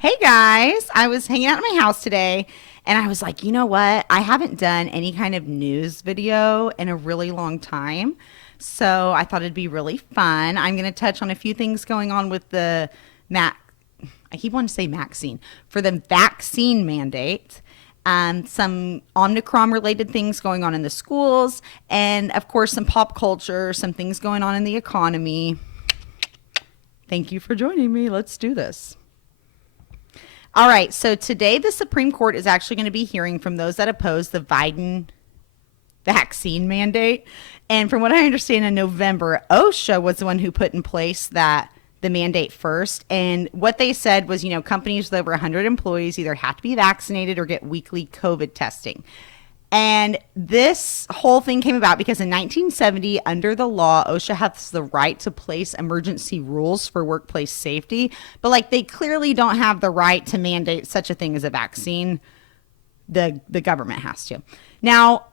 Hey guys, I was hanging out in my house today and I was like, you know what? I haven't done any kind of news video in a really long time. So I thought it'd be really fun. I'm going to touch on a few things going on with the Mac. I keep wanting to say vaccine for the vaccine mandate. Some Omicron related things going on in the schools, and of course, some pop culture, some things going on in the economy. Thank you for joining me. Let's do this. All right, so today the Supreme Court is actually going to be hearing from those that oppose the Biden vaccine mandate. And from what I understand, in November, OSHA was the one who put in place the mandate first. And what they said was, companies with over 100 employees either have to be vaccinated or get weekly COVID testing. And this whole thing came about because in 1970, under the law, OSHA has the right to place emergency rules for workplace safety. But they clearly don't have the right to mandate such a thing as a vaccine. The government has to. Now,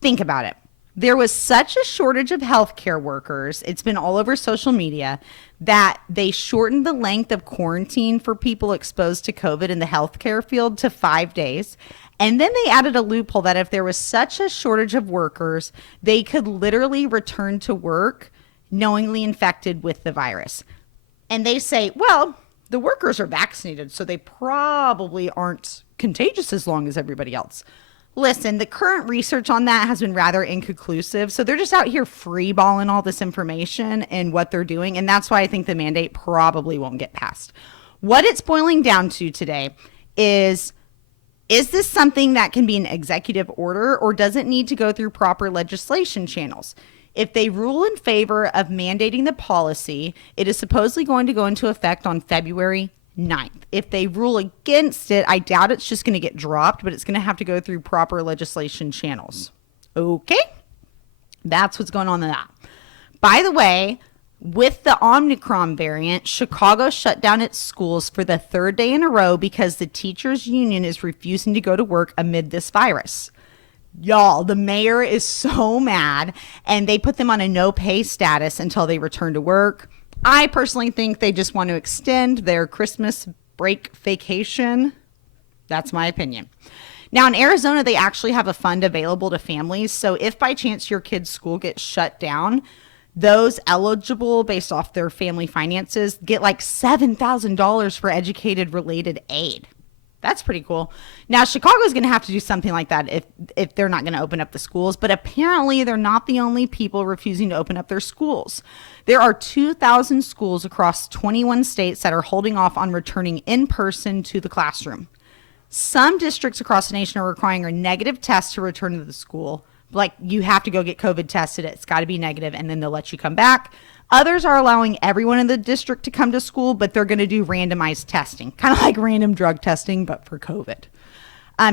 think about it. There was such a shortage of healthcare workers, it's been all over social media, that they shortened the length of quarantine for people exposed to COVID in the healthcare field to 5 days. And then they added a loophole that if there was such a shortage of workers, they could literally return to work knowingly infected with the virus. And they say, well, the workers are vaccinated, so they probably aren't contagious as long as everybody else. Listen, the current research on that has been rather inconclusive. So they're just out here freeballing all this information and what they're doing. And that's why I think the mandate probably won't get passed. What it's boiling down to today is this something that can be an executive order, or does it need to go through proper legislation channels? If they rule in favor of mandating the policy, it is supposedly going to go into effect on February 9th. If they rule against it, I doubt it's just going to get dropped, but it's going to have to go through proper legislation channels. Okay? That's what's going on in that. By the way, with the Omicron variant, Chicago shut down its schools for the third day in a row because the teachers' union is refusing to go to work amid this virus. Y'all, the mayor is so mad, and they put them on a no pay status until they return to work. I personally think they just want to extend their Christmas break vacation. That's my opinion. Now, in Arizona, they actually have a fund available to families. So if by chance your kid's school gets shut down, those eligible based off their family finances get like $7,000 for educated related aid. That's pretty cool. Now, Chicago's going to have to do something like that if they're not going to open up the schools. But apparently, they're not the only people refusing to open up their schools. There are 2,000 schools across 21 states that are holding off on returning in person to the classroom. Some districts across the nation are requiring a negative test to return to the school. Like, you have to go get COVID tested. It's got to be negative, and then they'll let you come back. Others are allowing everyone in the district to come to school, but they're going to do randomized testing, kind of like random drug testing, but for COVID.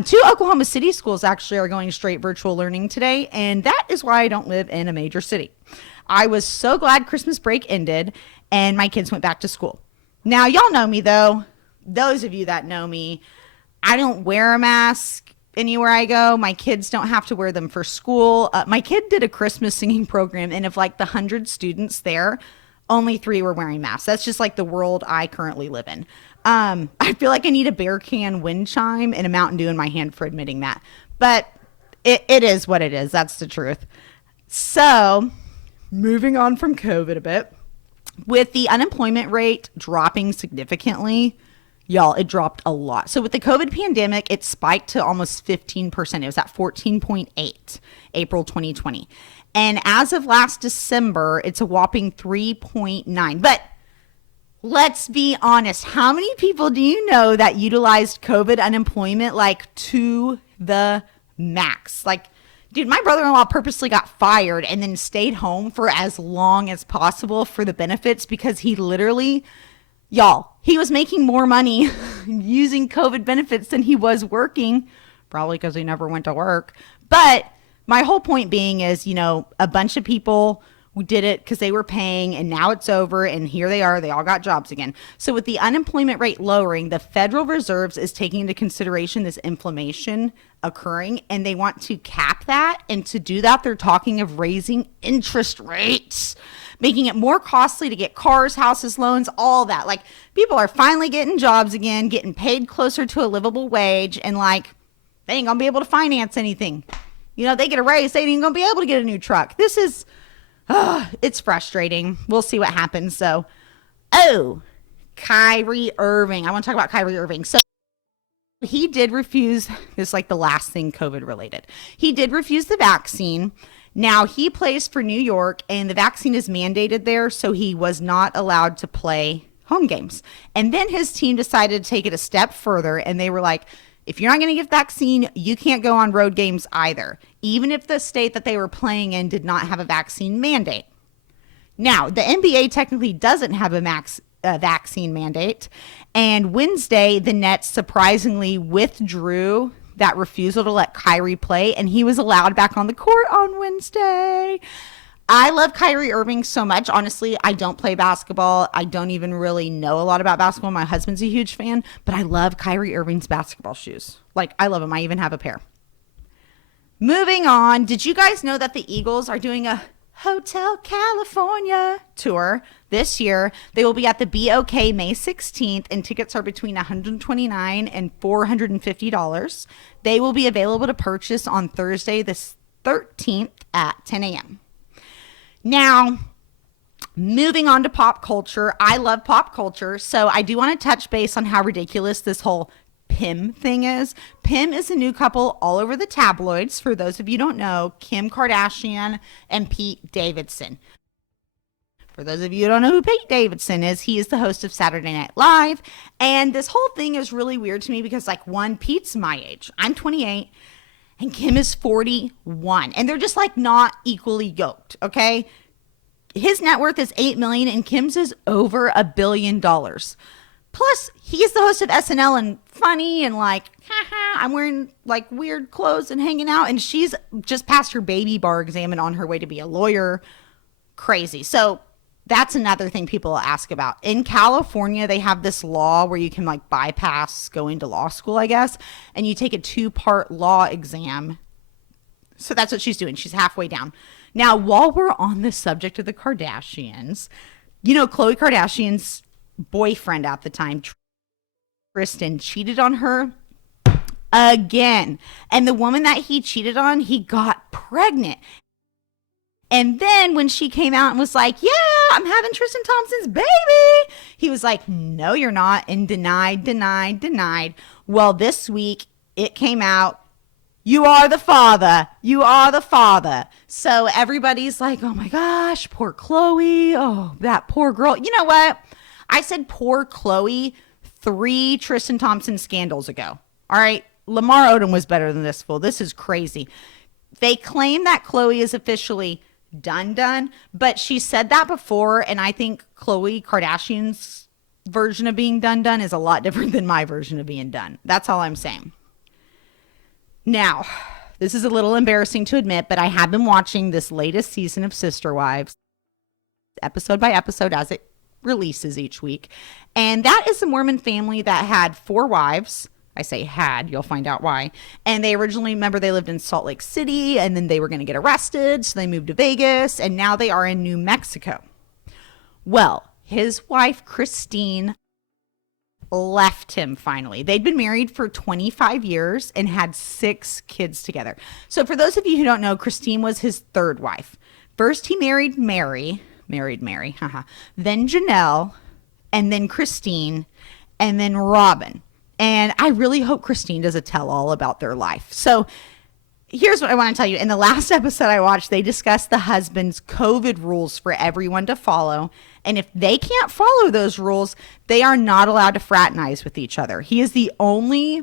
Two Oklahoma City schools actually are going straight virtual learning today, and that is why I don't live in a major city. I was so glad Christmas break ended and my kids went back to school. Now, y'all know me, though. Those of you that know me, I don't wear a mask anywhere I go. My kids don't have to wear them for school. My kid did a Christmas singing program, and of like the 100 students there, only 3 were wearing masks. That's just like the world I currently live in. I feel like I need a bear can wind chime and a Mountain Dew in my hand for admitting that. But it is what it is. That's the truth. So moving on from COVID a bit, with the unemployment rate dropping significantly, y'all, it dropped a lot. So with the COVID pandemic, it spiked to almost 15%. It was at 14.8 April 2020. And as of last December, it's a whopping 3.9. But let's be honest. How many people do you know that utilized COVID unemployment like to the max? Like, dude, my brother-in-law purposely got fired and then stayed home for as long as possible for the benefits because he literally... Y'all, he was making more money using COVID benefits than he was working, probably because he never went to work. But my whole point being is, a bunch of people We did it because they were paying, and now it's over, and here they are. They all got jobs again. So with the unemployment rate lowering, the Federal Reserve is taking into consideration this inflation occurring, and they want to cap that. And to do that, they're talking of raising interest rates, making it more costly to get cars, houses, loans, all that. Like, people are finally getting jobs again, getting paid closer to a livable wage, and like, they ain't gonna be able to finance anything. You know, they get a raise, they ain't gonna be able to get a new truck. This is, it's frustrating. We'll see what happens. So, Kyrie Irving. I want to talk about Kyrie Irving. So he did refuse, this is like the last thing COVID related. He did refuse the vaccine. Now he plays for New York, and the vaccine is mandated there, so he was not allowed to play home games. And then his team decided to take it a step further, and they were like, if you're not going to get vaccine, you can't go on road games either, even if the state that they were playing in did not have a vaccine mandate. Now, the NBA technically doesn't have a vaccine mandate, and Wednesday, the Nets surprisingly withdrew that refusal to let Kyrie play, and he was allowed back on the court on Wednesday. I love Kyrie Irving so much. Honestly, I don't play basketball. I don't even really know a lot about basketball. My husband's a huge fan, but I love Kyrie Irving's basketball shoes. Like, I love them. I even have a pair. Moving on. Did you guys know that the Eagles are doing a Hotel California tour this year? They will be at the BOK May 16th, and tickets are between $129 and $450. They will be available to purchase on Thursday the 13th at 10 a.m. Now, moving on to pop culture. I love pop culture, so I do want to touch base on how ridiculous this whole Pim thing is. Pim is a new couple all over the tabloids. For those of you who don't know, Kim Kardashian and Pete Davidson. For those of you who don't know who Pete Davidson is, he is the host of Saturday Night Live. And this whole thing is really weird to me because, like, one, Pete's my age. I'm 28. And Kim is 41. And they're just like not equally yoked, okay? His net worth is $8 million and Kim's is over $1 billion. Plus, he's the host of SNL and funny and like, haha, I'm wearing like weird clothes and hanging out. And she's just passed her baby bar exam and on her way to be a lawyer. Crazy. So that's another thing people ask about. In California, they have this law where you can like bypass going to law school, I guess, and you take a 2-part law exam. So that's what she's doing. She's halfway down. Now, while we're on the subject of the Kardashians, you know, Khloe Kardashian's boyfriend at the time, Tristan, cheated on her again. And the woman that he cheated on, he got pregnant. And then when she came out and was like, yeah, I'm having Tristan Thompson's baby, he was like, no, you're not, and denied. Well, this week it came out, you are the father. You are the father. So everybody's like, oh my gosh, poor Khloe. Oh, that poor girl. You know what? I said poor Khloe 3 Tristan Thompson scandals ago. All right. Lamar Odom was better than this fool. This is crazy. They claim that Khloe is officially done, but she said that before, and I think Khloe Kardashian's version of being done is a lot different than my version of being done. That's all I'm saying. Now, this is a little embarrassing to admit, but I have been watching this latest season of Sister Wives, episode by episode as it releases each week. And that is a Mormon family that had 4 wives. I say had, you'll find out why. And they originally, remember, they lived in Salt Lake City, and then they were going to get arrested, so they moved to Vegas, and now they are in New Mexico. Well, his wife, Christine, left him finally. They'd been married for 25 years and had 6 kids together. So for those of you who don't know, Christine was his 3rd wife. First, he married Mary, then Janelle, and then Christine, and then Robin. And I really hope Christine does a tell-all about their life. So here's what I want to tell you. In the last episode I watched, they discussed the husband's COVID rules for everyone to follow. And if they can't follow those rules, they are not allowed to fraternize with each other. He is the only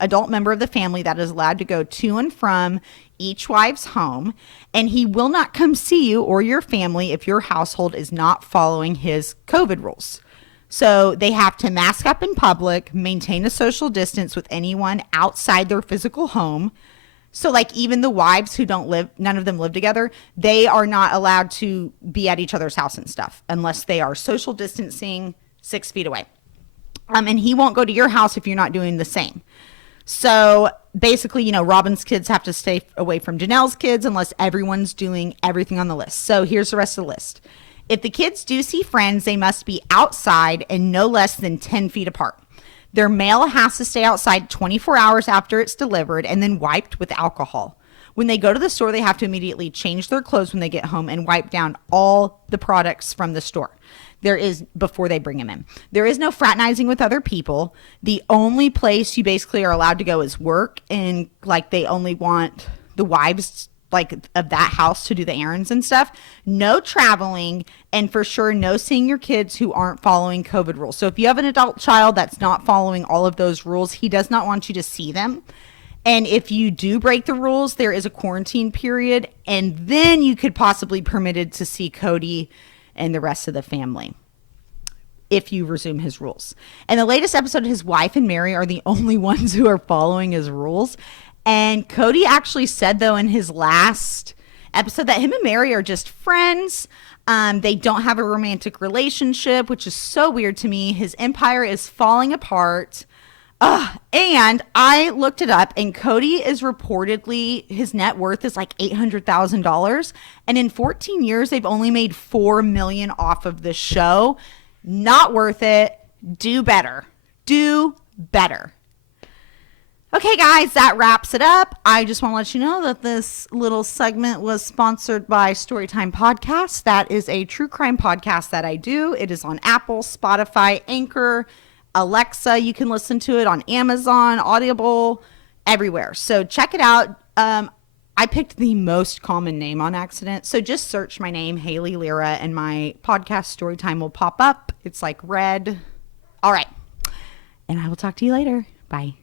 adult member of the family that is allowed to go to and from each wife's home. And he will not come see you or your family if your household is not following his COVID rules. So they have to mask up in public, maintain a social distance with anyone outside their physical home, So like even the wives who don't live, none of them live together, they are not allowed to be at each other's house and stuff unless they are social distancing 6 feet away. And he won't go to your house if you're not doing the same. So basically, you know, Robin's kids have to stay away from Janelle's kids unless everyone's doing everything on the list. So here's the rest of the list. If the kids do see friends, they must be outside and no less than 10 feet apart. Their mail has to stay outside 24 hours after it's delivered and then wiped with alcohol. When they go to the store, they have to immediately change their clothes when they get home and wipe down all the products from the store. Before they bring them in. There is no fraternizing with other people. The only place you basically are allowed to go is work, and like they only want the wives like of that house to do the errands and stuff. No traveling, and for sure no seeing your kids who aren't following COVID rules. So if you have an adult child that's not following all of those rules, he does not want you to see them. And if you do break the rules, there is a quarantine period, and then you could possibly be permitted to see Cody and the rest of the family if you resume his rules. And the latest episode, his wife and Mary are the only ones who are following his rules. And Cody actually said, though, in his last episode that him and Mary are just friends. They don't have a romantic relationship, which is so weird to me. His empire is falling apart. And I looked it up, and Cody is reportedly, his net worth is like $800,000. And in 14 years, they've only made $4 million off of the show. Not worth it. Do better. Do better. Okay, guys, that wraps it up. I just want to let you know that this little segment was sponsored by Storytime Podcast. That is a true crime podcast that I do. It is on Apple, Spotify, Anchor, Alexa. You can listen to it on Amazon, Audible, everywhere. So check it out. I picked the most common name on accident. So just search my name, Haley Lyra, and my podcast Storytime will pop up. It's like red. All right. And I will talk to you later. Bye.